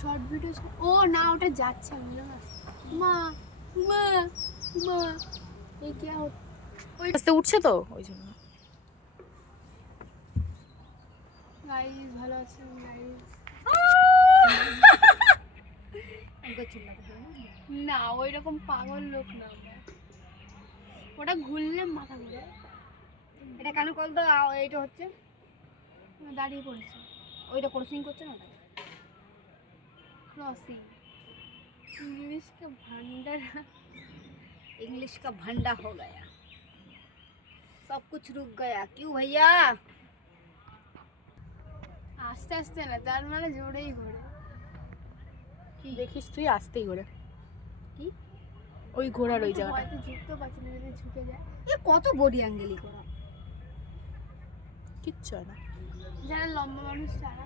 Short video. ও না, ওটা যাচ্ছে মা মা মা এই কি ওই আস্তে উঠছে তো ওই জন্য। গাইস ভালো আছেন গাইস? না ওই রকম পাগল লোক না আমরা। ওটা ঘুরলে মাথা ঘুরে। এটা কেন কল তো এইটা হচ্ছে দাঁড়িয়ে পড়েছে, ওইটা ক্রসিং করছে না क्रॉसिंग। इंग्लिश का भंडार, इंग्लिश का भंडा हो गया, सब कुछ रुक गया। क्यों भैया? आस्ते आस्ते ना, तार माने जोड़े ही घोड़े। দেখিস তুই আসতেই ঘোরে কি ওই ঘোড়ার ওই জায়গাটা। হয়তো ঝুঁকতে পারছি না, যদি ঝুঁকে যায়। ये কত বডি অ্যাঙ্গেলই করা, কিচ্ছু হয় না। যারা লম্বা মানুষ তারা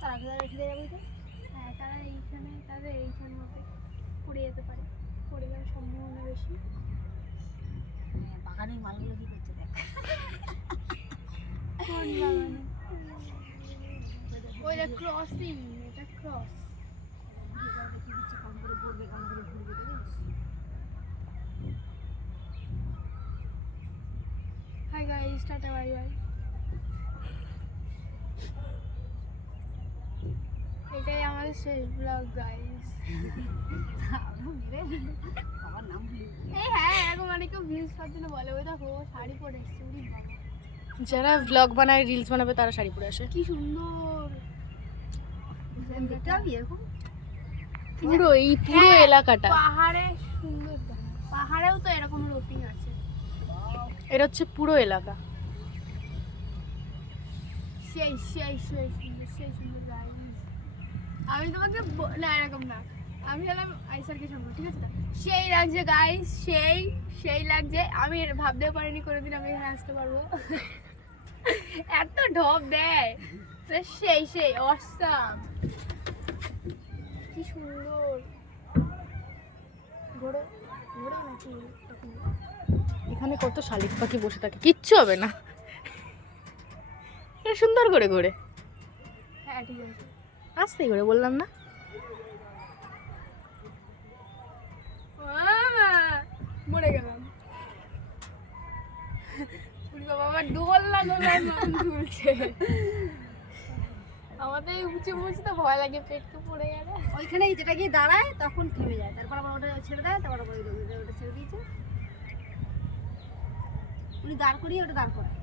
তারা ধরে রেখে যাবে তো। হ্যাঁ, তারা এইখানে, তাদের এইখানে মধ্যে পড়ে যেতে পারে, পড়ে যাওয়ার সম্ভাবনা বেশি। বাগানের মালগুলো কি করছে দেখ। কোন বাগানে? ওইটা ক্রসিং, এটা ক্রস। দেখি দিচ্ছে কাম করে পড়বে, কাম করে ঘুরবে। Hi guys, tata bye bye. এটাই আমাদের শেষ ব্লগ গাইস। বাবার নাম ভুলে এই হ্যাঁ, এরকম অনেকে ভিউজ পাওয়ার জন্য বলে ওই দেখো শাড়ি পরে এসছে, উড়ি বাবা যারা ব্লগ বানায় রিলস বানাবে তারা শাড়ি পরে আসে। কি সুন্দর দেখতে হবে এরকম। পুরো এই পুরো হ্যাঁ, এলাকাটা পাহাড়ে সুন্দর দেখা। পাহাড়েও তো এরকম রোপিং আছে। এটা হচ্ছে পুরো এলাকা। সেই সেই সেই সুন্দর, সেই সুন্দর গাইস। আমি তোমাকে না এরকম না, আমি হলাম আইসারকে সঙ্গে, ঠিক আছে? সেই লাগছে গাইস, সেই সেই লাগছে। আমি ভাবতেও পারিনি কোনোদিন আমি এখানে আসতে পারবো। এত ঢপ দেয়, সেই সেই অসাম, কি সুন্দর। ঘোড়ে ঘোড়ে নাকি এখানে কত শালিক পাখি বসে থাকে, কিচ্ছু হবে না। এটা সুন্দর করে ঘোরে, হ্যাঁ ঠিক আছে। আসতেই ঘোরে, বললাম না? মরে গেলাম। বাবা দোল্লা দোল্লার নাম তুলছে। আমাদের উঁচু উঁচু তো ভয় লাগে, পেটকে পড়ে গেলে। ওইখানে যেটা গিয়ে দাঁড়ায় তখন থেমে যায়, তারপর আবার ওটা ছেড়ে দেয়, তারপর আবার ওটা ছেড়ে দিয়েছে। উনি দাঁড় করিয়ে ওটা দাঁড় করায়।